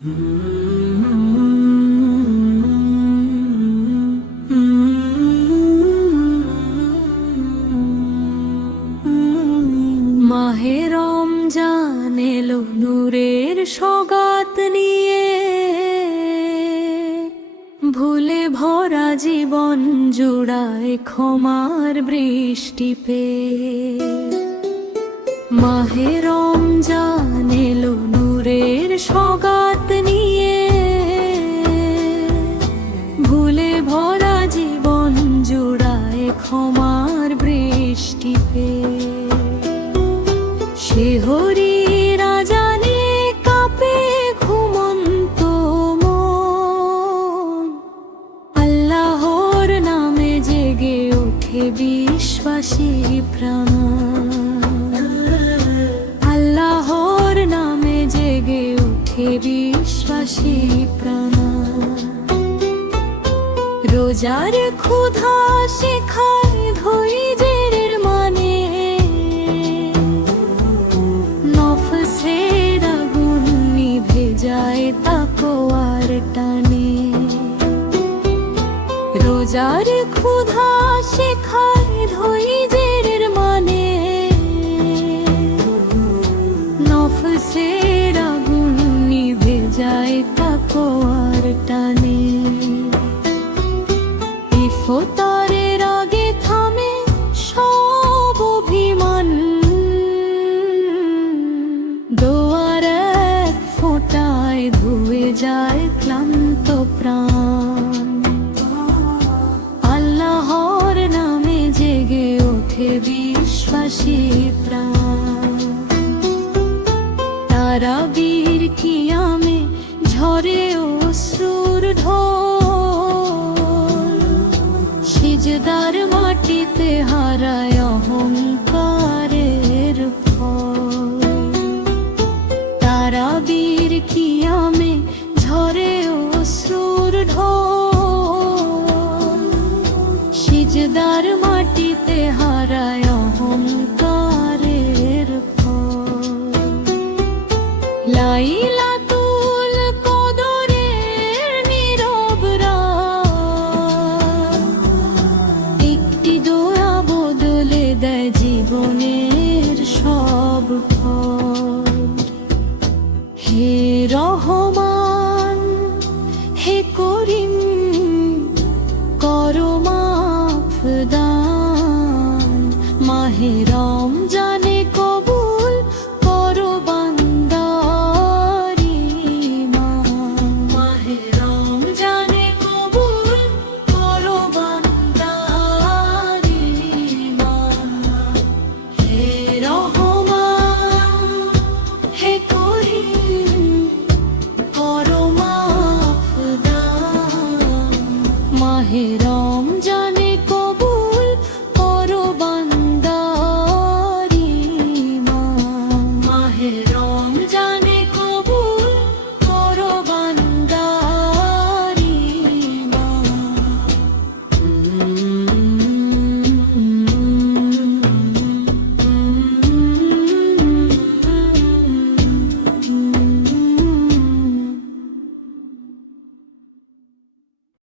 মাহে রমজান এলো নূরের সওগাত নিয়ে, ভুলে ভরা জীবন জুড়ায় ক্ষমার বৃষ্টি পেয়ে। মাহে রমজান এলো নূরের সওগাত নিয়ে, ভুলে ভরা জীবন জুড়ায় ক্ষমার বৃষ্টি পেয়ে। শিহরির আজানে কাঁপে ঘুমন্ত মন, আল্লাহর নামে জেগে ওঠে বিশ্বাসী প্রাণ। আল্লাহর নামে জেগে ওঠে বিশ্বাসী প্রাণ। রোজার ক্ষুধা শেখায় ধৈর্যের মানে, নফসের আগুন নিভে যায় তাকওয়ার টানে। রোজার ক্ষুধা শেখায় ধৈর্যের মানে, নফসের আগুন নিভে যায় তাকওয়ার টানে। ইফতারের আগে থামে সব অভিমান, দোয়ার এক ফোঁটায় ধুয়ে যায় ক্লান্ত প্রাণ। আল্লাহর নামে জেগে ওঠে বিশ্বাসী প্রাণ। তারাবির কিয়ামে ঝরে অশ্রুর ঢল, সিজদার মাটিতে হারায় অহংকারের ফল। তারাবির কিয়ামে ঝরে অশ্রুর ঢল, সিজদার